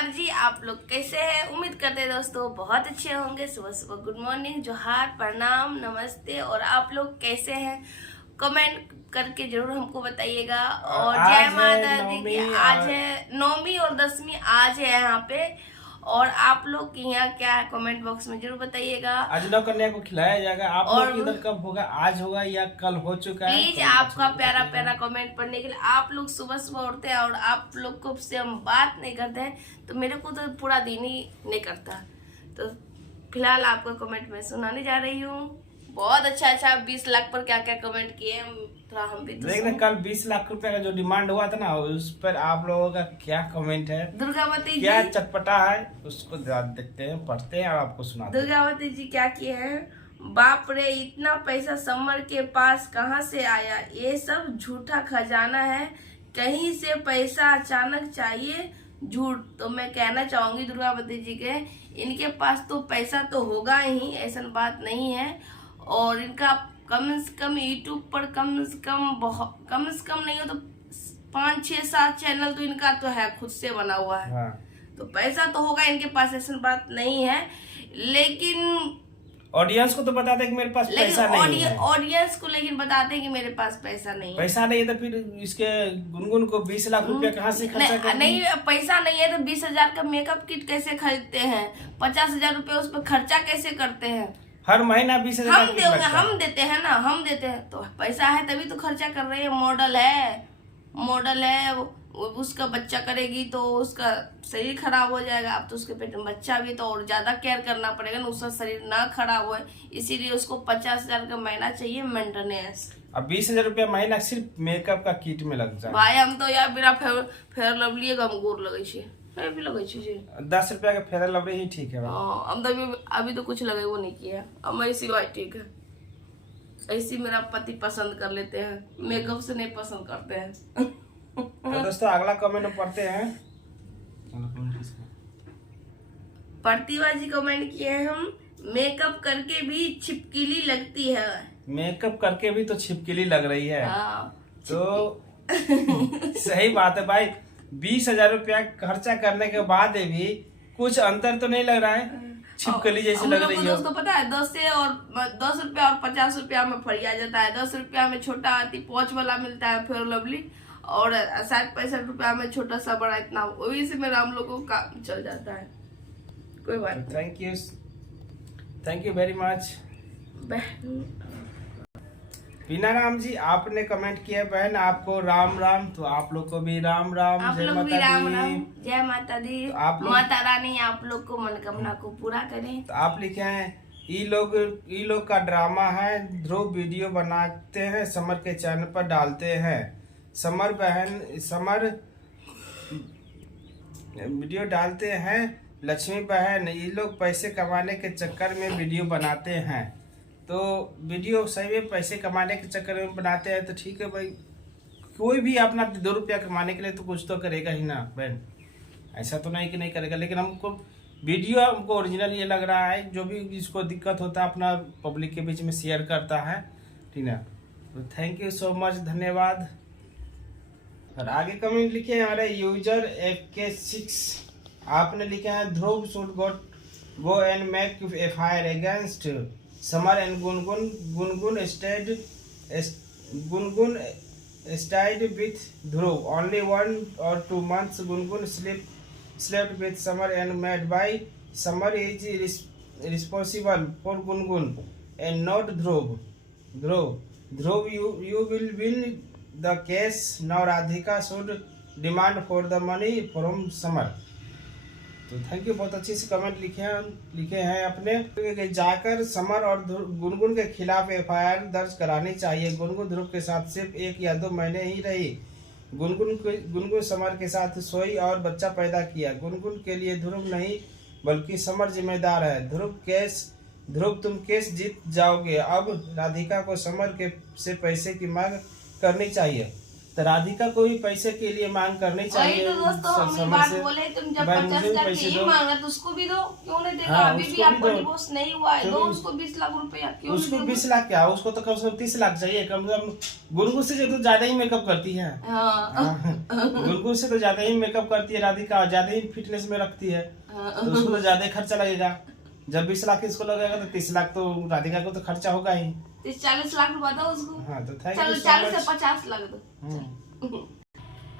नमस्कार जी, आप लोग कैसे हैं? उम्मीद करते हैं दोस्तों बहुत अच्छे होंगे। सुबह सुबह गुड मॉर्निंग, जोहार, प्रणाम, नमस्ते। और आप लोग कैसे हैं कमेंट करके जरूर हमको बताइएगा। और जय माता दी की आज है 9वीं और 10वीं आज है यहाँ पे। और आप लोग के यहाँ क्या है कमेंट बॉक्स में जरूर बताइएगा। आज नौ कन्या को खिलाया जाएगा। आप लोग के इधर कब होगा? आज होगा या कल हो चुका है? प्लीज आपका प्यारा प्यारा कमेंट पढ़ने के लिए। आप लोग सुबह सुबह उठते हैं और आप लोग को से हम बात नहीं करते हैं तो मेरे को तो पूरा दिन ही नहीं करता। तो फिलहाल आपका कमेंट मैं सुनाने जा रही हूँ। बहुत अच्छा 20 लाख पर क्या क्या कमेंट किए, थोड़ा हम भी तो देखते कल 20 लाख रुपए का जो डिमांड हुआ था ना, उस पर आप लोगों का क्या कमेंट है, दुर्गावती जी क्या चटपटा है, उसको देखते हैं, पढ़ते हैं और आपको सुनाते हैं। दुर्गावती जी क्या किए हैं? बाप रे, इतना पैसा समर के पास कहाँ से आया? ये सब झूठा खजाना है, कहीं से पैसा अचानक चाहिए, झूठ। तो मैं कहना चाहूंगी दुर्गावती जी के, इनके पास तो पैसा तो होगा ही, ऐसा बात नहीं है। और इनका कम से कम यूट्यूब पर कम से कम नहीं हो तो 5 6 7 चैनल तो इनका तो है, खुद से बना हुआ है। हाँ। तो पैसा तो होगा इनके पास, ऐसा बात नहीं है। लेकिन ऑडियंस को तो बताते हैं कि मेरे पास पैसा नहीं है। ऑडियंस को लेकिन बताते हैं कि मेरे पास पैसा नहीं है। पैसा नहीं है तो फिर इसके गुनगुन को 20 लाख रुपया कहाँ से खर्चा करेंगे? नहीं, पैसा नहीं है तो 20,000 का मेकअप किट कैसे खरीदते हैं? 50,000 रुपए उस पर खर्चा कैसे करते हैं? हर महीना 20,000 हम देते हैं ना, हम देते हैं तो पैसा है तभी तो खर्चा कर रहे हैं। मॉडल है उसका बच्चा करेगी तो उसका शरीर खराब हो जाएगा। अब तो उसके पेट में बच्चा भी तो और ज्यादा केयर करना पड़ेगा ना, उसका शरीर ना खराब हो, इसीलिए उसको 50,000 का महीना चाहिए मेंटेनेंस। अब 20,000 रुपया महीना सिर्फ मेकअप का किट में लग जाए। भाई हम तो यार बिना फेयर लवली हम गोर लगे छे, भी लगे छे 10 रुपया का फेयर लवली ही ठीक है। हम तो अभी तो कुछ लगे वो नहीं किया। अब ऐसी बात ठीक है, ऐसी मेरा पति पसंद कर लेते हैं, मेकअप से नहीं पसंद करते हैं। तो दोस्तों अगला कमेंट पढ़ते हैं। प्रतिभा जी कमेंट किए हम, मेकअप करके भी छिपकली लगती है। मेकअप करके भी तो छिपकली लग रही है। तो सही बात है भाई, 20,000 रुपया खर्चा करने के बाद भी कुछ अंतर तो नहीं लग रहा है, छिपकली जैसी लग रही है। दोस्तों पता है 10 रुपया और 50 रुपया में फरिया जाता है। 10 रुपया में छोटा आती पौच वाला मिलता है फेयर लवली, और 60-65 रुपया में छोटा सा बड़ा इतना, वही से मेरा हम लोगों का चल जाता है। कोई बात। Thank you very much. Beena Ram ji आपने कमेंट किया, बहन आपको राम राम। तो आप लोग को भी राम राम। आप लोग भी राम राम, जय माता दी। तो आप लोग, माता रानी आप लोग को मनोकामना को पूरा करें। तो आप लिखे हैं ई लोग का ड्रामा है, ध्रुव वीडियो बनाते हैं, समर के चैनल पर डालते हैं। समर वीडियो डालते हैं, लक्ष्मी बहन ये लोग पैसे कमाने के चक्कर में वीडियो बनाते हैं। तो वीडियो सही में पैसे कमाने के चक्कर में बनाते हैं तो ठीक है भाई, कोई भी अपना 2 रुपया कमाने के लिए तो कुछ तो करेगा ही ना बहन, ऐसा तो नहीं कि नहीं करेगा। लेकिन हमको वीडियो हमको ओरिजिनल ये लग रहा है, जो भी जिसको दिक्कत होता है अपना पब्लिक के बीच में शेयर करता है, ठीक है। तो थैंक यू सो मच, धन्यवाद। और आगे कमेंट लिखे हैं हमारे यूजर FK6, आपने लिखा है Dhruv should go and make FIR against Samar and Gungun stayed with Dhruv only 1 or 2 months. Gungun slept with Samar and made by Samar is responsible for Gungun and not Dhruv. You will win the case. Now Radhika should demand for the money from Samar. तो thank you, बहुत अच्छी से comment लिखे हैं अपने। जाकर summer और गुनगुन के खिलाफ FIR दर्ज करानी चाहिए। गुनगुन ध्रुव के साथ सिर्फ 1 या 2 महीने ही रही। गुनगुन समर के साथ सोई और बच्चा पैदा किया। गुनगुन के लिए ध्रुव नहीं बल्कि समर जिम्मेदार है। ध्रुव तुम केस जीत जाओगे। अब राधिका को समर से पैसे की मांग करनी चाहिए। तो राधिका को भी पैसे के लिए मांग करनी वही चाहिए। तो दोस्तों हम ये समर बात से बोले, तुम जब भाई 50 मुझे भी हजार पैसे के ही दो। मांगा तो उसको भी दो, क्यों नहीं देगा? हाँ, अभी भी उसको भी आपको दो। डिवोर्स नहीं हुआ है, दो क्यों? उसको 20 लाख रुपया, क्यों उसको नहीं 20 लाख क्या, उसको तो कम से कम 30 लाख चाहिए कम से कम। गुनगुन से जो तो ज्यादा ही मेकअप करती है। हाँ। गुनगुन से तो ज्यादा ही मेकअप करती है राधिका, ज्यादा ही फिटनेस में रखती है, तो उसको तो ज्यादा ही खर्चा लगेगा। जब 20 लाख इसको लगेगा तो 30 लाख तो राधिका को तो खर्चा होगा ही। 40 लाख रुपया दो उसको। हाँ तो थैंक चलो यू 40 से 50 लगा दो।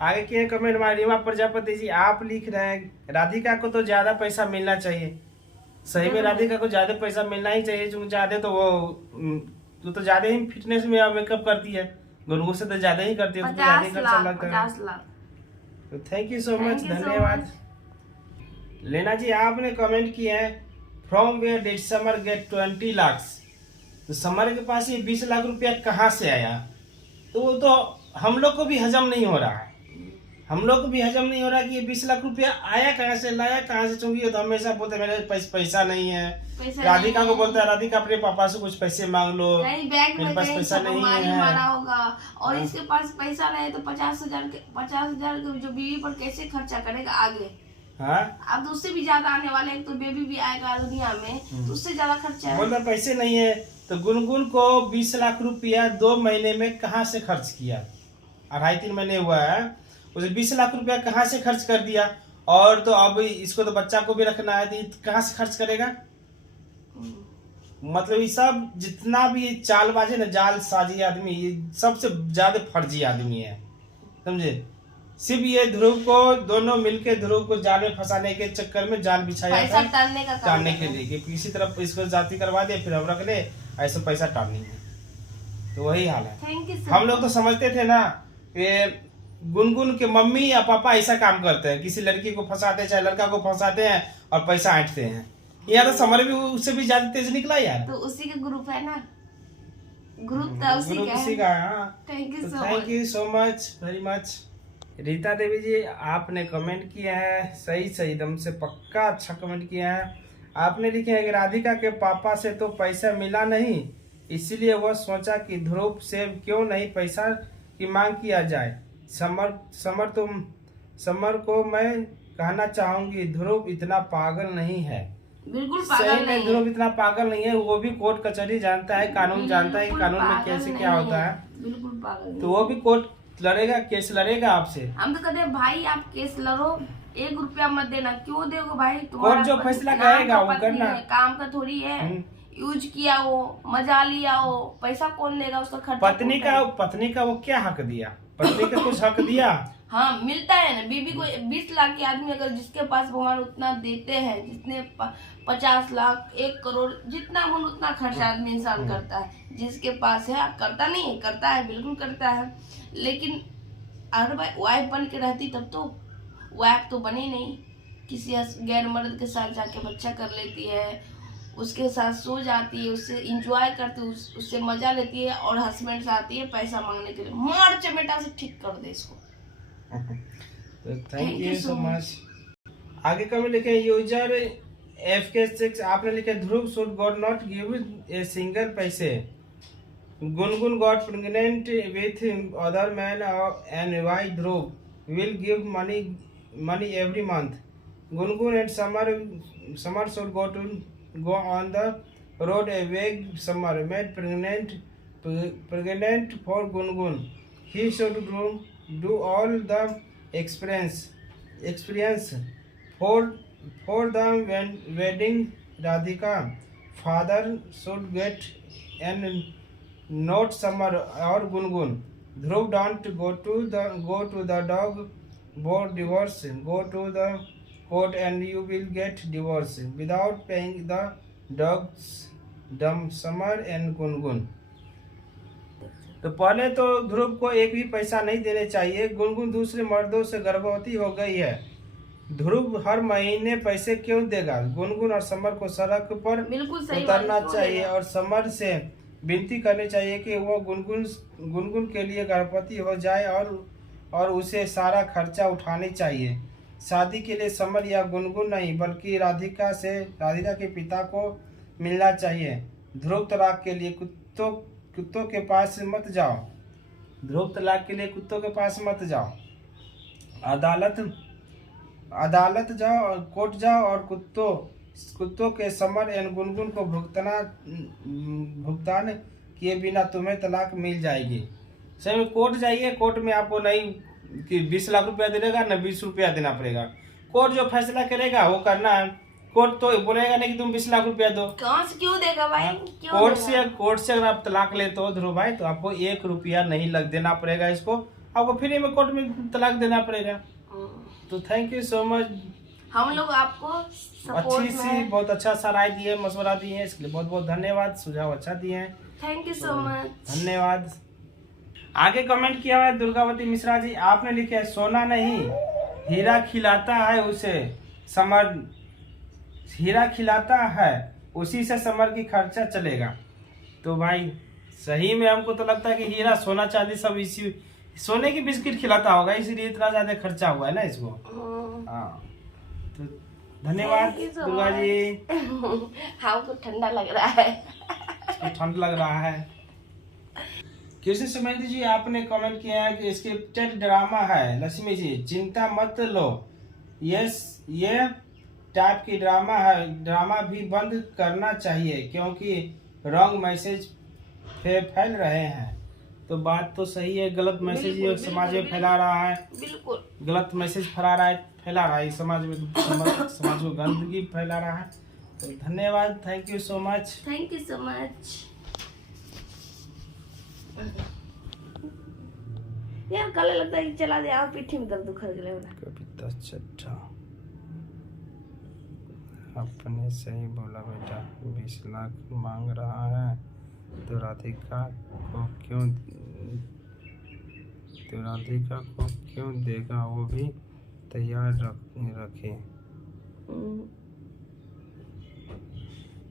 आगे के कमेंट में रीमा प्रजापति जी आप लिख रहे हैं राधिका को तो ज्यादा पैसा मिलना चाहिए। सही में राधिका को ज्यादा पैसा मिलना ही चाहिए, क्योंकि ज्यादा तो वो तो ज्यादा ही फिटनेस में मेकअप करती है, गुनगुन से तो ज्यादा ही करती है, तो ज्यादा ही खर्चा लगता है। 50 लाख। तो thank you so much, Thank you so धन्यवाद। much। लेना जी आपने कमेंट किया है from where did Samar get 20 lakh. तो समर के पास ये 20 लाख रुपया कहाँ से आया? तो वो तो हम लोग को भी हजम नहीं हो रहा है, हम लोग को भी हजम नहीं हो रहा कि ये 20 लाख रुपया आया कहाँ से, लाया कहाँ से। चूंकि ये तो हमेशा बोलते मेरे पैसा नहीं है। राधिका को बोलता है राधिका अपने पापा से कुछ पैसे मांग लो, कहीं बैंक मेरे में पास कहीं पैसा नहीं मारी है। मारा होगा, और इसके पास पैसा नहीं है तो 50,000 के जो बीवी पर कैसे खर्चा करेगा आगे? हाँ अब तो उससे भी ज्यादा आने वाले, एक तो बेबी भी आएगा दुनिया में, तो उससे ज्यादा खर्चा है। बोल रहा पैसे नहीं है, तो गुनगुन को 20 लाख रुपया 2 महीने में कहाँ से खर्च किया? 2.5-3 महीने हुआ है, उसे 20 लाख रुपया कहाँ से खर्च कर दिया? और तो अब इसको तो बच्चा को भी रखना है, तो कहाँ से खर्च करेगा? मतलब ये सब जितना भी चालबाज है ना, जालसाजी आदमी, ये सबसे ज्यादा फर्जी आदमी है, समझे? सिर्फ ये ध्रुव को दोनों मिलके ध्रुव को जाल में फंसाने के चक्कर में जाल बिछाया पैसा टालने का काम टालने है। के लिए कि किसी तरफ इसको जाति करवा दे फिर हम रख ले, ऐसा पैसा टालनी है। तो वही हाल है। थैंक यू हम लोग तो समझते थे ना कि गुनगुन के मम्मी या पापा ऐसा काम करते हैं, किसी लड़की को फंसाते हैं चाहे लड़का को फंसाते हैं और पैसा ऐंठते हैं। यार तो समर भी उससे भी ज्यादा तेज निकला यार। तो उसी का ग्रुप है ना, ग्रुप था उसी का उसी है। का है। हाँ थैंक यू तो so thank much. You so much very much. Rita Devi ji आपने कमेंट किया है, सही एकदम से पक्का अच्छा कमेंट किया है। आपने लिखे है कि राधिका के पापा से तो पैसा मिला नहीं, इसीलिए वह सोचा कि ध्रुव से क्यों नहीं पैसा की मांग किया जाए। समर को मैं कहना चाहूंगी ध्रुव इतना पागल नहीं है। बिल्कुल सही पागल में नहीं ध्रुव है। इतना पागल नहीं है, वो भी कोर्ट कचहरी जानता है, कानून जानता है, बिल्कुल कानून में पागल कैसे नहीं क्या होता है। बिल्कुल पागल नहीं। तो वो भी कोर्ट लड़ेगा, केस लड़ेगा आपसे। हम तो कहते हैं भाई आप केस लड़ो, 1 रुपया मत देना। क्यों देखो भाई, तुम्हारा कोर्ट जो फैसला काम करेगा का वो पत्नी करना। है, काम का थोड़ी है। यूज किया वो, मजा लिया वो, पैसा कौन देगा? उसका खर्चा पत्नी का वो क्या हक दिया? पत्नी का कुछ हक दिया? हाँ मिलता है ना। बीबी को 20 लाख के आदमी अगर जिसके पास भगवान उतना देते हैं, जितने 50 लाख 1 करोड़ जितना मन उतना खर्चा आदमी इंसान करता है। जिसके पास है करता नहीं है, करता है बिल्कुल करता है। लेकिन अगर वाइफ बन के रहती तब तो वाइफ तो बनी नहीं, किसी गैर मर्द के साथ जाके बच्चा कर लेती है, उसके साथ सो जाती है, उससे इंजॉय करती है, उससे मजा लेती है, और हस्बैंड से आती है पैसा मांगने के लिए। मार चमेटा से ठीक कर दे इसको। तो थैंक यू सो मच। आगे कमेंट लिखे यूजर FK6 आपने लिखे Dhruv should god not give a single पैसे। Gungun got pregnant with other man and why Dhruv will give money every month. Gungun and Samar should go on the road a vague summer made pregnant for Gungun. He should do all the experience for the wedding. Radhika father should get and not Summer or Gungun. Dhruv don't go to the dog board divorce. Go to the court and you will get divorce without paying the dogs dumb Summer and Gungun। तो पहले तो ध्रुव को एक भी पैसा नहीं देने चाहिए। गुनगुन दूसरे मर्दों से गर्भवती हो गई है, ध्रुव हर महीने पैसे क्यों देगा? गुनगुन और समर को सड़क पर उतरना चाहिए और समर से विनती करनी चाहिए कि वो गुनगुन के लिए गर्भवती हो जाए और उसे सारा खर्चा उठानी चाहिए। शादी के लिए समर या गुनगुन नहीं बल्कि राधिका के पिता को मिलना चाहिए। ध्रुव तलाक के लिए कुत्तों के पास मत जाओ। ध्रुव तलाक के लिए कुत्तों के पास मत जाओ, अदालत जाओ और कोर्ट जाओ और कुत्तों के समर एंड गुनगुन को भुगतान किए बिना तुम्हें तलाक मिल जाएगी। सही में कोर्ट जाइए, कोर्ट में आपको नहीं कि 20 लाख रुपया देगा ना 20 रुपया देना पड़ेगा। कोर्ट जो फैसला करेगा वो करना है। कोर्ट तो बोलेगा नहीं कि तुम 20 लाख रुपया दो। कहाँ से क्यों देगा भाई? क्यों कोर्ट देगा? से अगर आप तलाक लेते हो ध्रुव भाई तो आपको 1 रुपया नहीं देना पड़ेगा। इसको आपको फ्री में कोर्ट में तलाक देना पड़ेगा। तो थैंक यू सो मच, हम लोग आपको सपोर्ट अच्छी सी बहुत अच्छा सा राय दिए, मशवरा दिए हैं, इसके लिए बहुत बहुत धन्यवाद। सुझाव अच्छा दिए हैं, थैंक यू सो मच, धन्यवाद। आगे कमेंट किया हुआ है दुर्गावती मिश्रा जी, आपने लिखा है सोना नहीं हीरा खिलाता है उसे समर, हीरा खिलाता है उसी से समर की खर्चा चलेगा। तो भाई सही में हमको तो लगता है कि हीरा सोना चांदी सब इसी सोने की बिस्किट खिलाता होगा, इसीलिए इतना ज्यादा खर्चा हुआ है ना इसको। हाँ तो धन्यवाद दुर्गा जी। हमको ठंडा लग रहा है। ठंड लग रहा है। कृष्ण सुमेंद्र जी आपने कमेंट किया है कि स्क्रिप्टेड ड्रामा है। लक्ष्मी जी चिंता मत लो, ये टाइप की ड्रामा है, ड्रामा भी बंद करना चाहिए क्योंकि रॉन्ग मैसेज फैल रहे हैं। तो बात तो सही है, गलत मैसेज ये समाज में फैला रहा है, बिल्कुल गलत मैसेज फैला रहा है समाज में, समाज में गंदगी फैला रहा है। तो धन्यवाद, thank you so much, thank you so much. यार कल लगता है कि चला दे, आप पीठी में दर्द दुखा गया वाला। कविता चड्ढा अपने सही बोला बेटा, 20 लाख मांग रहा है तो राधिका को क्यों देगा, वो भी तैयार रखे।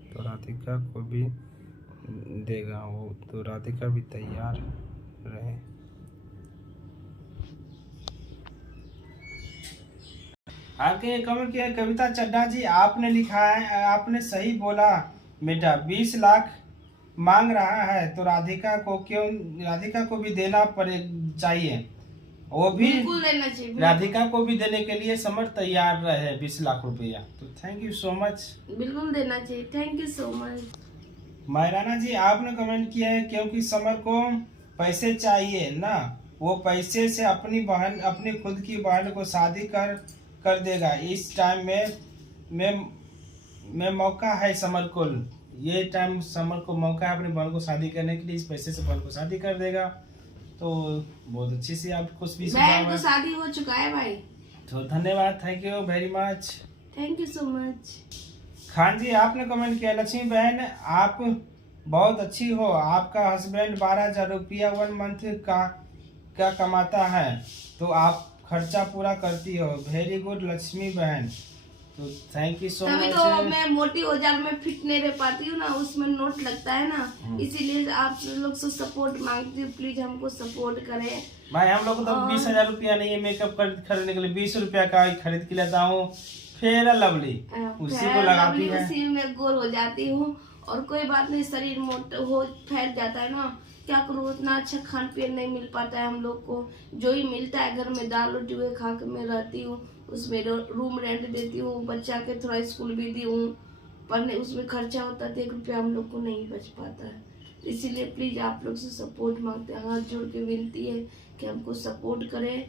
तो राधिका को भी देगा वो, तो राधिका भी तैयार रहे। आगे कमेंट किया कविता चड्ढा जी, आपने लिखा है आपने सही बोला बेटा, 20 लाख मांग रहा है तो राधिका को भी देना चाहिए, वो भी बिल्कुल देना चाहिए, राधिका को भी देने के लिए समर तैयार रहे 20 लाख रुपया। तो थैंक यू सो मच, बिल्कुल देना चाहिए, थैंक यू सो मच। मैराना जी आपने कमेंट किया है क्योंकि समर को पैसे चाहिए ना, वो पैसे से अपनी खुद की बहन को शादी कर देगा। इस टाइम में मौका है समर को, ये टाइम समर को मौका है अपनी बहन को शादी करने के लिए, इस पैसे से बहन को शादी कर देगा। तो बहुत अच्छी सी आप कुछ भी बहन को शादी हो चुका है भाई। तो धन्यवाद, thank you very much, thank you so much. Khan ji आपने कमेंट किया लक्ष्मी बहन आप बहुत अच्छी हो, आपका हस्बैंड 12,000 रुपया 1 मंथ का कमाता है तो आप खर्चा पूरा करती हो, वेरी गुड लक्ष्मी बहन। तो थैंक यू सो मच। तभी तो मैं मोटी औजार में फिट नहीं रह पाती हूँ ना, उसमें नोट लगता है ना, इसीलिए आप लोग से सपोर्ट मांगती हूँ, प्लीज हमको सपोर्ट करें भाई। हम लोग को तो 20,000 रुपया नहीं है मेकअप खरीदने के लिए, 20 रुपया का खरीद के लेता हूँ फेयर लवली, उसी को लगाती है, उसी में गोल हो जाती हूँ। और कोई बात नहीं, शरीर मोटा हो फैल जाता है ना, क्या करूँ, उतना अच्छा खान पीन नहीं मिल पाता है हम लोग को, जो ही मिलता है घर में दाल रोटी हुए खा के मैं रहती हूँ, उसमें रूम रेंट देती हूँ, बच्चा के थोड़ा स्कूल भी दी हूँ, पढ़ने उसमें खर्चा होता है, 1 रुपया हम लोग को नहीं बच पाता है। इसीलिए प्लीज आप लोग से सपोर्ट मांगते हैं, हाथ जोड़ के विनती है कि हमको सपोर्ट करें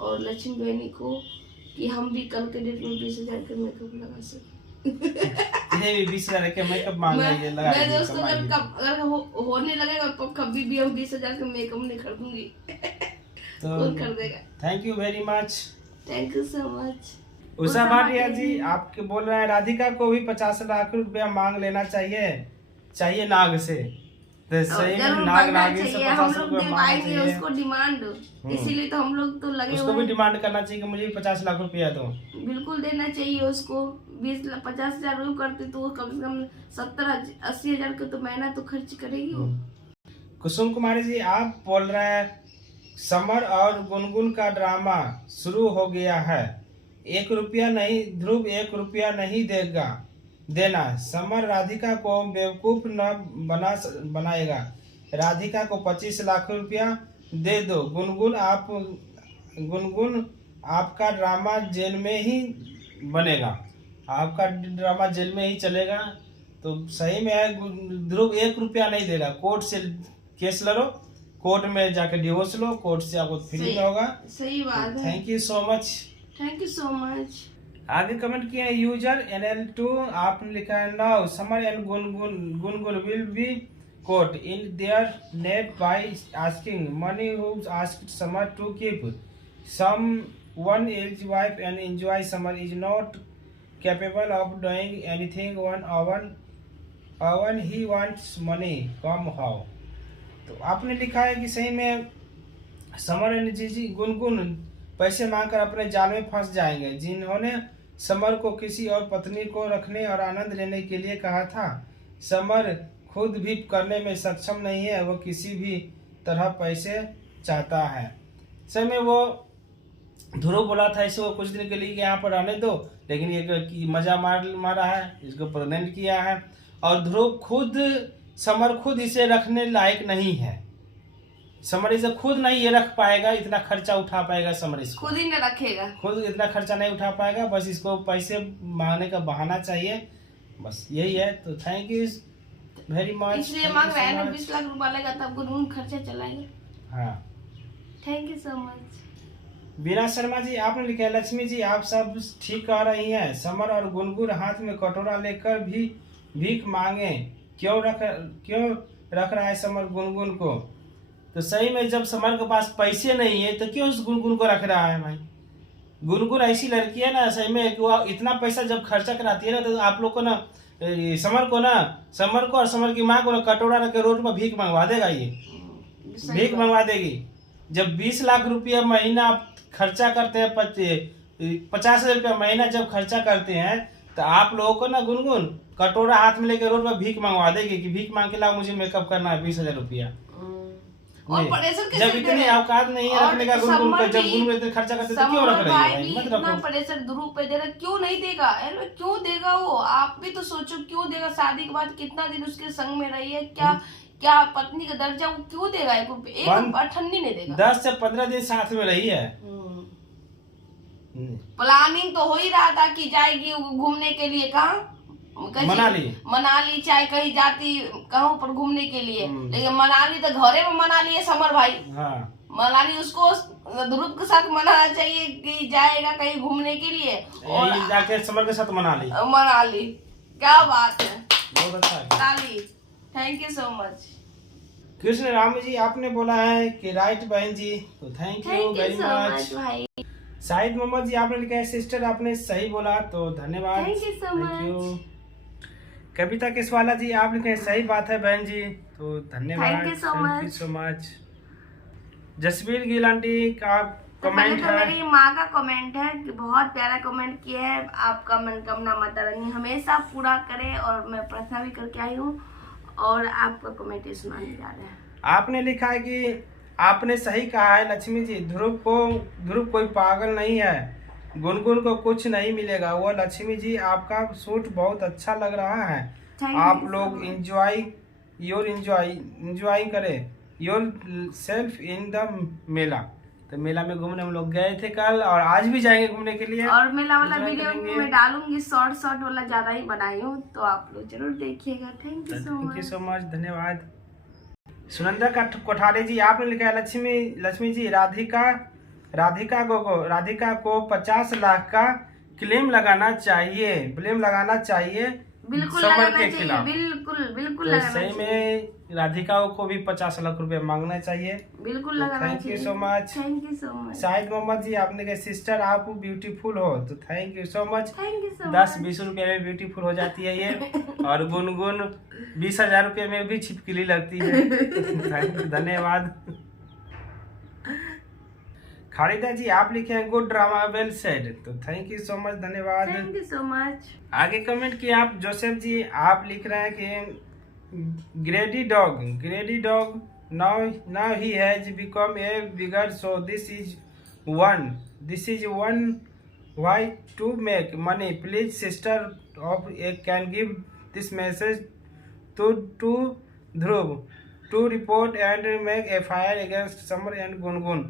और लक्ष्मी बहनी को, कि हम भी कल के डेट में 20,000 का मेकअप लगा सकें। 20,000 के मेकअप मांग रही है, लगा मैं दोस्तों अगर होने लगेगा तो कभी भी हम 20,000 का मेकअप नहीं खरीदूंगी। तो कर देगा। Thank you very much, thank you so much. Usha Bhatia ji आपके बोल रहे हैं राधिका को भी 50 लाख रुपया मांग लेना चाहिए नाग से। तो सही में नागिन से 50 रुपया मांगना उसको डिमांड, इसीलिए तो हम लोग तो लगे उसको भी डिमांड करना चाहिए कि मुझे 50 लाख रुपया दो, बिल्कुल देना चाहिए उसको। 50,000 रुपये करती तो वो कम से कम 70-80 हजार का तो महीना तो खर्च करेगी वो। कुसुम कुमारी जी आप बोल रहे हैं समर और गुनगुन का ड्रामा शुरू हो गया है, 1 रुपया नहीं ध्रुव 1 रुपया नहीं देना, समर राधिका को बेवकूफ न बनाएगा, राधिका को 25 लाख रुपया दे दो। गुनगुन आपका ड्रामा जेल में ही बनेगा, आपका ड्रामा जेल में ही चलेगा। तो सही में है, ध्रुव 1 रुपया नहीं देगा। कोर्ट से केस लड़ो, कोर्ट में जाके डिवोर्स लो, कोर्ट से आपको फ्री में होगा। सही बात है। Thank you so much. Thank you so much. आगे कमेंट किया है यूजर NL2, आपने लिखा है now summer and Gungun will be caught in their net by asking money who asked Samar to keep someone else's wife and enjoy. Samar is not capable of doing anything when he wants money come how। तो आपने लिखा है कि सही में summer and जीजी गुनगुन पैसे मांगकर अपने जाल में फंस जाएंगे, जिन्होंने समर को किसी और पत्नी को रखने और आनंद लेने के लिए कहा था। समर खुद भी करने में सक्षम नहीं है, वो किसी भी तरह पैसे चाहता है। सर में वो ध्रुव बोला था इसको कुछ दिन के लिए यहाँ पर रहने दो, लेकिन ये मजा मारा है, इसको प्रेग्नेंट किया है। और ध्रुव समर खुद इसे रखने लायक नहीं है। समर इसे खुद नहीं ये रख पाएगा, इतना खर्चा उठा पाएगा। समर इसको खुद ही न रखेगा, खुद इतना खर्चा नहीं उठा पाएगा, बस इसको पैसे मांगने का बहाना चाहिए, बस यही है। तो थैंक यू वेरी मच। इसलिए मांग रहा है ना, 20 लाख रुपया लेगा तब गुनगुन खर्चा चलाएगा। हाँ, थैंक यू सो मच। बीना शर्मा जी आपने लिखा है लक्ष्मी जी आप सब ठीक कह रही हैं, समर और गुनगुन हाथ में कटोरा लेकर भी भीख मांगे, क्यों रख रहा है समर गुनगुन को। तो सही में जब समर के पास पैसे नहीं है तो क्यों उस गुनगुन को रख रहा है भाई। गुनगुन ऐसी लड़की है ना, सही में वो इतना पैसा जब खर्चा कराती है ना, तो आप लोग को ना समर को और समर की माँ को ना कटोरा रख के रोड पर भीख मंगवा देगा। ये भीख मंगवा देगी। जब 20 लाख रुपया महीना आप खर्चा करते हैं, 50,000 रुपया महीना जब खर्चा करते हैं, तो आप लोगों को ना गुनगुन कटोरा हाथ में लेकर रोड पर भीख मंगवा देगी कि भीख मांग के लाओ मुझे मेकअप करना है 20,000 रुपया। और प्रेशर जब इतनी औकात नहीं है रखने का गुनगुन को, जब गुनगुन इतने खर्चा करते तो क्यों रख रही है? मत रखो। इतना प्रेशर ध्रुव पे दे रहा, क्यों नहीं देगा? अरे क्यों देगा वो? आप भी तो सोचो, क्यों देगा? शादी के बाद कितना दिन उसके संग में रही है, क्या पत्नी का दर्जा वो क्यों देगा? एक अठन्नी नहीं देगा। 10 से 15 दिन साथ में रही है। प्लानिंग तो हो ही रहा था कि जाएगी घूमने के लिए। कहाँ? मनाली चाहे कहीं जाती कहाँ पर घूमने के लिए, लेकिन मनाली तो घरे में मनाली है समर भाई। हाँ। मनाली उसको ध्रुव के साथ मनाना चाहिए कि जाएगा कहीं घूमने के लिए, और जाके समर के साथ मनाली। क्या बात है, बहुत अच्छा है। ताली। Thank you so much. Krishna Ram ji आपने बोला है कि राइट बहन जी, तो थैंक यू वेरी मच भाई। शाहिद मोहम्मद जी आपने लिखा है सिस्टर आपने सही बोला, तो धन्यवाद। Thank you so much. Kavita Keswala ji आप लिखे सही बात है बहन जी, तो धन्यवाद। Thank you so much. Jasveer Gill aunty का कमेंट है, मेरी माँ का कमेंट है कि बहुत प्यारा कमेंट किया है। आपका मनोकामना माता रानी हमेशा पूरा करे, और मैं प्रार्थना भी करके आई हूँ, और आपका कमेंट सुनाने जा रहे हैं। आपने लिखा है कि आपने सही कहा है लक्ष्मी जी, ध्रुव कोई पागल नहीं है, गुनगुन को कुछ नहीं मिलेगा। वो लक्ष्मी जी आपका सूट बहुत अच्छा लग रहा है, आप लोग एंजॉय करें योर सेल्फ इन द मेला। तो मेला में घूमने हम लोग गए थे कल, और आज भी जाएंगे घूमने के लिए, और मेला वाला वीडियो मैं डालूंगी, शॉर्ट वाला ज्यादा ही बनाई हूँ, तो आप लोग जरूर देखिएगा। थैंक यू सो मच, धन्यवाद। सुनंदा कोठारी जी आपने लिखा है लक्ष्मी जी राधिका को 50 लाख का क्लेम लगाना चाहिए, बिल्कुल समर लगाना के चाहिए, खिलाफ। बिल्कुल तो लगाना सही चाहिए। में राधिका को भी 50 लाख रुपए मांगना चाहिए, बिल्कुल लगाना चाहिए। Thank you so much. Thank you so much. Shahid Mohammad ji आपने कहा सिस्टर आप ब्यूटीफुल हो, तो thank you so much. Thank you so much. 10-20 रुपए में ब्यूटीफुल हो जाती है ये, और गुनगुन 20,000 रुपए में भी छिपकली लगती है। धन्यवाद। खालिदा जी आप लिखे हैं गुड ड्रामा वेल सेड, तो थैंक यू सो मच, धन्यवाद। Thank you so much. आगे कमेंट किए आप जोसेफ जी, आप लिख रहे हैं कि ग्रेडी dog now he has become a bigger, so this is one way to make money. Please sister of can give this message to Dhruv. To report and make FIR against Samar and Gungun.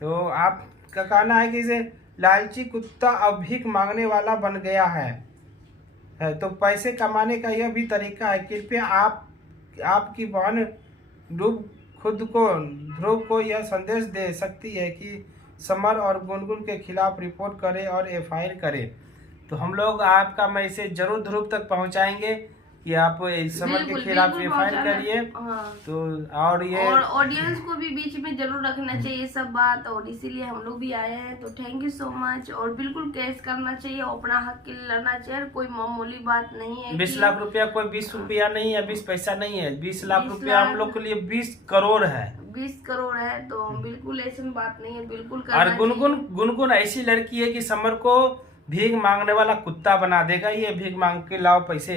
तो आपका कहना है कि इसे लालची कुत्ता अब भीख मांगने वाला बन गया है। तो पैसे कमाने का यह भी तरीका है। कृपया आपकी बहन ध्रुव को यह संदेश दे सकती है कि समर और गुनगुन के खिलाफ रिपोर्ट करे और FIR करे। तो हम लोग आपका मैसेज जरूर ध्रुव तक पहुंचाएंगे कि आप समर के खिलाफ FIR करिए। हाँ। तो और ऑडियंस को भी बीच में जरूर रखना चाहिए सब बात, और इसीलिए हम लोग भी आए हैं। तो थैंक यू सो मच। और बिल्कुल केस करना चाहिए, अपना हक के लिए लड़ना चाहिए। कोई मामूली बात नहीं है। 20 लाख रुपया कोई 20 रुपया नहीं है, 20 पैसा नहीं है। 20 लाख रुपया हम लोग के लिए 20 करोड़ है। 20 करोड़ है। तो बिल्कुल ऐसी बात नहीं है, बिल्कुल और गुनगुन ऐसी लड़की है कि समर को भीख मांगने वाला कुत्ता बना देगा। ये भीख मांग के लाओ पैसे,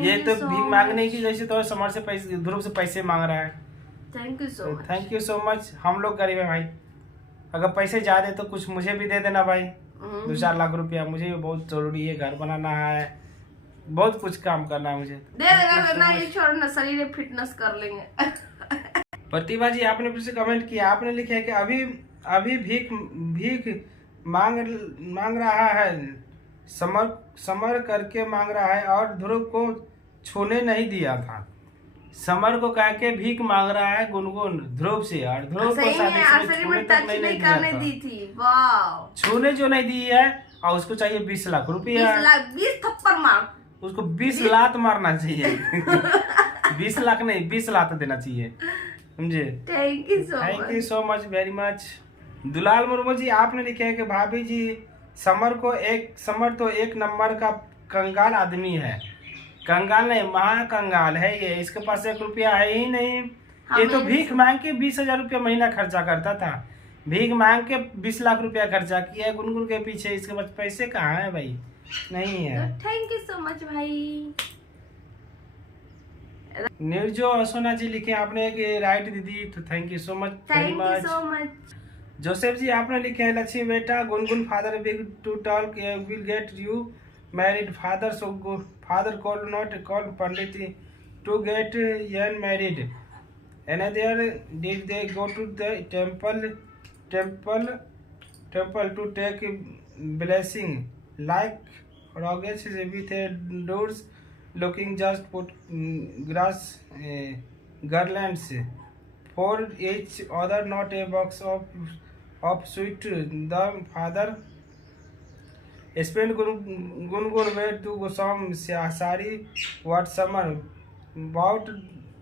ये तो भीख मांगने की जैसे तो समर से पैसे, ध्रुव से पैसे मांग रहा है। Thank you so much. Thank you so much. हम लोग गरीब है भाई, अगर पैसे ज्यादा तो कुछ मुझे भी दे देना भाई। 2-4 लाख रुपया मुझे भी बहुत जरूरी है, घर बनाना है, बहुत कुछ काम करना है मुझे। दे देगा ना, ये छोड़ना, शरीर फिटनेस कर लेंगे। प्रतिभा जी आपने फिर से कमेंट किया, आपने लिखा है कि अभी भीख मांग रहा है, समर करके मांग रहा है और ध्रुव को छूने नहीं दिया था। समर को कह के भीख मांग रहा है गुनगुन ध्रुव से, और ध्रुव को शादी में टच नहीं करने दी थी। वाह, छूने जो नहीं दी है, और उसको चाहिए 20 लाख रुपया। 20 थप्पड़ मार, उसको 20 लात मारना चाहिए। 20 लाख नहीं, 20 लात देना चाहिए, समझे। Thank you so much very much. Dulal Murmu ji आपने लिखा है कि भाभी जी समर तो एक नंबर का कंगाल आदमी है। कंगाल नहीं, महाकंगाल है ये। इसके पास 1 रुपया है ही नहीं। ये तो भीख मांग के 20,000 रुपया महीना खर्चा करता था। भीख मांग के 20 लाख रुपया खर्चा किया है गुनगुन के पीछे। इसके पास पैसे कहाँ है भाई, नहीं है। थैंक यू सो मच भाई। निर्जो सोना जी लिखे आपने कि राइट दीदी, तो thank you so much very much. Joseph ji आपने लिखे है लक्ष्मी बेटा Gungun father big to talk will get you married father call pandit to get you married another did they go to the temple to take blessing like rogues with doors looking just put grass garlands for each other, not a box of sweet. The father spent Gungun way to some sari what summer bought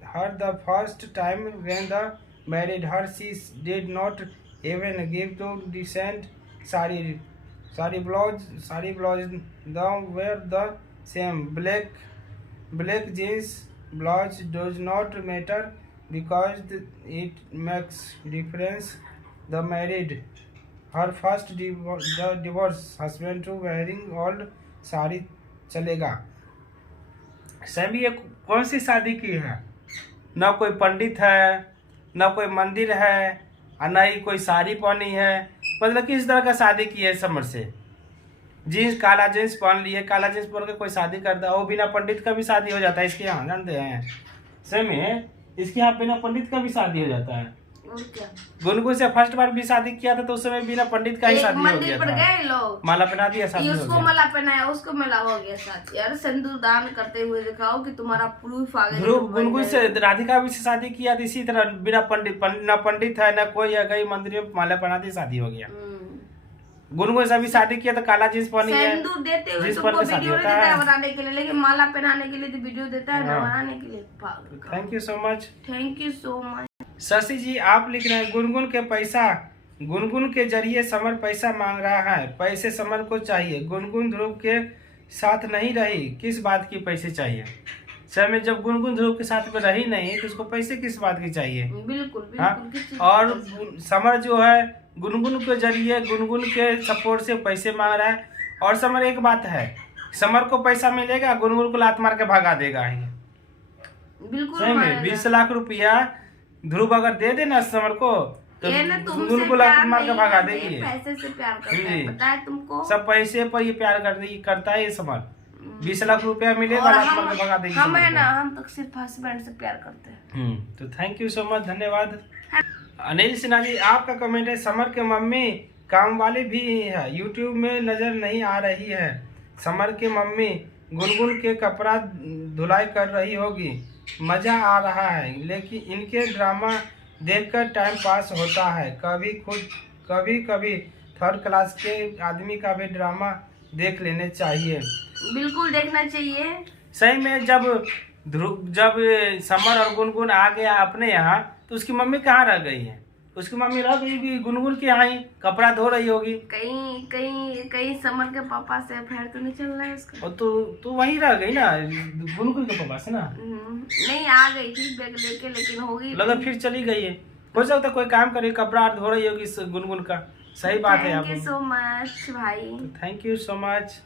her the first time when the married her. She did not even give to decent sari blouse. The wear the same black jeans blouse does not matter because it makes difference. The married her first divorce husband to wearing old sari चलेगा। सभी ये कौन सी शादी की है? न कोई पंडित है, न कोई मंदिर है, और न ही कोई साड़ी पहनी है। मतलब किस तरह का शादी की है समर से? जीन्स, काला जीन्स पहन लिए, काला जीन्स पहन के कोई शादी करता है, वो बिना पंडित का भी शादी हो जाता है इसके यहाँ, जानते हैं। सही में इसके यहाँ बिना पंडित का भी शादी हो जाता है। गुनगुन से फर्स्ट बार भी शादी किया था तो उस समय बिना पंडित का ही शादी हो गया था। मंदिर पर गए लोग, माला पहना दिया, शादी हो गया। उसको माला पहनाया, उसको माला हो गया शादी। यार सिंदूर दान करते हुए दिखाओ कि तुम्हारा प्रूफ आ गया। ध्रुव गुनगुन से राधिका भी से शादी किया था इसी तरह, बिना पंडित है न कोई है, गई मंदिर में माला पहना दी, शादी हो गया। गुनगुन से भी शादी किया तो काला जींस पहनी है, सिंदूर देते हुए तुमको वीडियो देता है बनाने के लिए, लेकिन माला पहनाने के लिए तो वीडियो देता है ना बनाने के लिए। Thank you so much. Thank you so much. Shashi ji आप लिख रहे हैं गुनगुन के जरिए समर पैसा मांग रहा है, पैसे समर को चाहिए। गुनगुन ध्रुव के साथ नहीं रही, किस बात की पैसे चाहिए? सर में जब गुनगुन ध्रुव के साथ में रही नहीं तो उसको पैसे किस बात की चाहिए? बिल्कुल हाँ? और समर जो है गुनगुन के जरिए, गुनगुन के सपोर्ट से पैसे मांग रहा है। और समर एक बात है, समर को पैसा मिलेगा, गुनगुन को लात मार के भगा देगा। बिल्कुल 20 लाख रुपया ध्रुव अगर दे देना समर को तो गुनगुन को लात मार के भगा देगी। पैसे से प्यार करता है, पता है तुमको? सब पैसे पर ये प्यार करता है ये समर। 20 लाख रुपया मिलेगा, और लाख मार के भगा देगी हम है समर ना, को। हम तो सिर्फ हस्बैंड से प्यार करते हैं। तो थैंक यू सो मच, धन्यवाद। अनिल सिन्हा जी, आपका कमेंट है, समर के मम्मी काम वाली भी है, यूट्यूब में नजर नहीं आ रही है। समर के मम्मी गुनगुन के कपड़ा धुलाई कर रही होगी, मजा आ रहा है, लेकिन इनके ड्रामा देखकर टाइम पास होता है। कभी कभी थर्ड क्लास के आदमी का भी ड्रामा देख लेने चाहिए। बिल्कुल देखना चाहिए। सही में जब समर और गुनगुन आ गया अपने यहाँ, तो उसकी मम्मी कहाँ रह गई है? उसकी मम्मी रह गई कि गुनगुन के यहाँ ही कपड़ा धो रही होगी। कहीं समर के पापा से अफेयर तो नहीं चल रहा है उसका? और तो वहीं रह गई ना गुनगुन के पापा से ना। नहीं, आ गई थी बैग लेके, लेकिन होगी लगा फिर चली गई है। हो सकता कोई काम करे, कपड़ा धो रही होगी गुनगुन का। सही बात है। थैंक यू सो मच भाई, थैंक यू सो मच।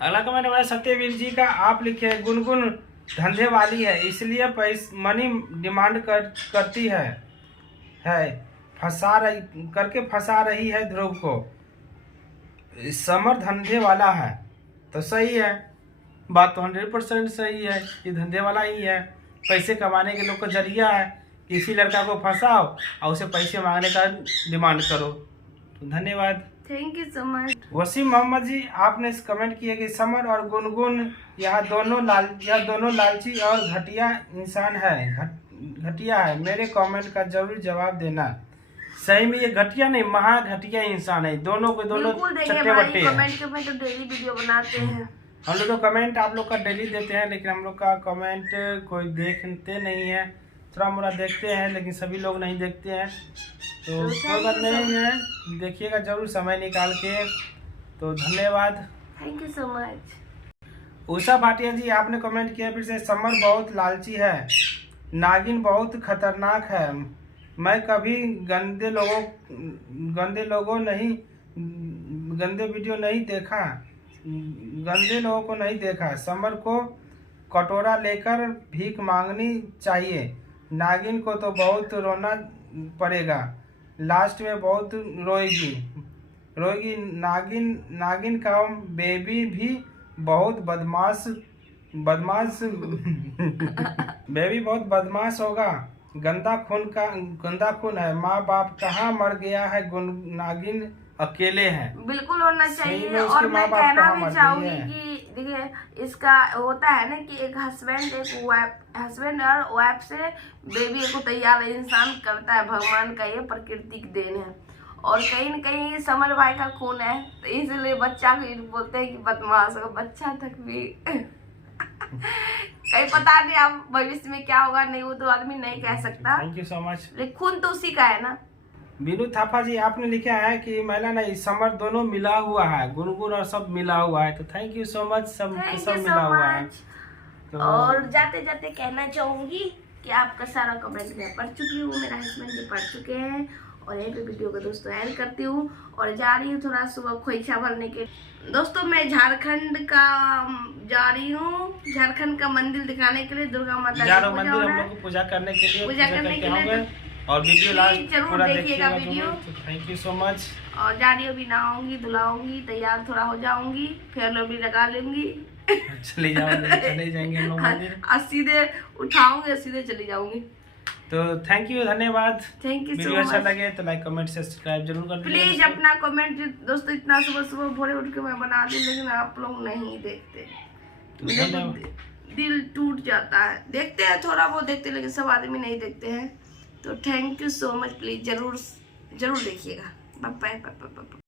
अगला कमेंट हमारे सत्यवीर जी का, आप लिखे हैं, गुनगुन धंधे वाली है, इसलिए मनी डिमांड करती है फंसा रही है ध्रुव को। समर धंधे वाला है तो सही है, बात तो 100% सही है, ये धंधे वाला ही है। पैसे कमाने के लोग का जरिया है, किसी लड़का को फंसाओ और उसे पैसे मांगने का डिमांड करो। तो धन्यवाद, thank you so much. Wasim Mohammad ji, आपने कमेंट किया कि समर और गुनगुन यह दोनों लालची और घटिया इंसान है, घटिया है। मेरे कमेंट का जरूर जवाब देना। सही में ये घटिया नहीं, महा घटिया इंसान है। दोनों चट्टे बट्टे हैं। कमेंट के में तो डेली वीडियो बनाते हैं। हम लोग तो कमेंट आप लोग का डेली देते हैं, लेकिन हम लोग का कमेंट कोई देखते नहीं है, थोड़ा मोड़ा देखते हैं, लेकिन सभी लोग नहीं देखते हैं। तो कोई बात नहीं है, देखिएगा जरूर समय निकाल के। तो धन्यवाद, thank you so much. Usha Bhatia जी, आपने कमेंट किया फिर से, समर बहुत लालची है, नागिन बहुत खतरनाक है। मैं कभी गंदे वीडियो नहीं देखा, गंदे लोगों को नहीं देखा। समर को कटोरा लेकर भीख मांगनी चाहिए। नागिन को तो बहुत रोना पड़ेगा, लास्ट में बहुत रोएगी। नागिन का बेबी भी बहुत बदमाश बेबी बहुत बदमाश होगा, गंदा खून है। माँ बाप कहाँ मर गया है, नागिन अकेले हैं। बिल्कुल होना चाहिए। और मैं कहना भी चाहूंगी कि देखिए, इसका होता है ना कि एक हस्बैंड और वाइफ से बेबी को तैयार इंसान करता है, भगवान का ये प्राकृतिक देन है। और कहीं न कहीं समर भाई का खून है, तो इसलिए बच्चा को बोलते हैं कि बदमाश हो। बच्चा तक भी कहीं पता नहीं अब भविष्य में क्या होगा, नहीं वो तो आदमी नहीं कह सकता। Thank you so much. लेकिन खून तो उसी का है ना। बीनू थापा जी, आपने लिखा है कि महिला नहीं समर दोनों मिला हुआ है, गुनगुन और सब मिला हुआ है। तो थैंक यू सो मच, सब मिला हुआ है। तो और जाते जाते कहना चाहूंगी कि आपका सारा कमेंट मैं पढ़ चुकी हूँ, मेरा हस्बैंड भी पढ़ चुके हैं, और यहीं पे वीडियो को दोस्तों एंड करती हूँ और जा रही हूँ थोड़ा सुबह खोइछा भरने के। दोस्तों मैं झारखंड का जा रही हूँ, झारखंड का मंदिर दिखाने के लिए, दुर्गा माता मंदिर हम लोग को पूजा करने के लिए और वीडियो लास्ट जरूर देखिएगा video. Thank you so much. और जा रही हूँ, भी नहाऊंगी, धुलाऊंगी, तैयार थोड़ा हो जाऊंगी, फिर लोग लगा लूंगी, चले जाएंगे हम लोग मंदिर, सीधे उठाऊंगी, सीधे चली जाऊंगी। तो थैंक यू, धन्यवाद। Thank you so video much. अच्छा लगे तो लाइक कमेंट सब्सक्राइब जरूर कर दीजिए। प्लीज अपना कमेंट दोस्तों, इतना सुबह सुबह भोरे उठ के मैं बना दी, लेकिन आप लोग नहीं देखते, दिल टूट जाता है। देखते हैं थोड़ा बहुत देखते, लेकिन सब आदमी नहीं देखते हैं। तो thank you so much, please जरूर देखिएगा। Bye bye.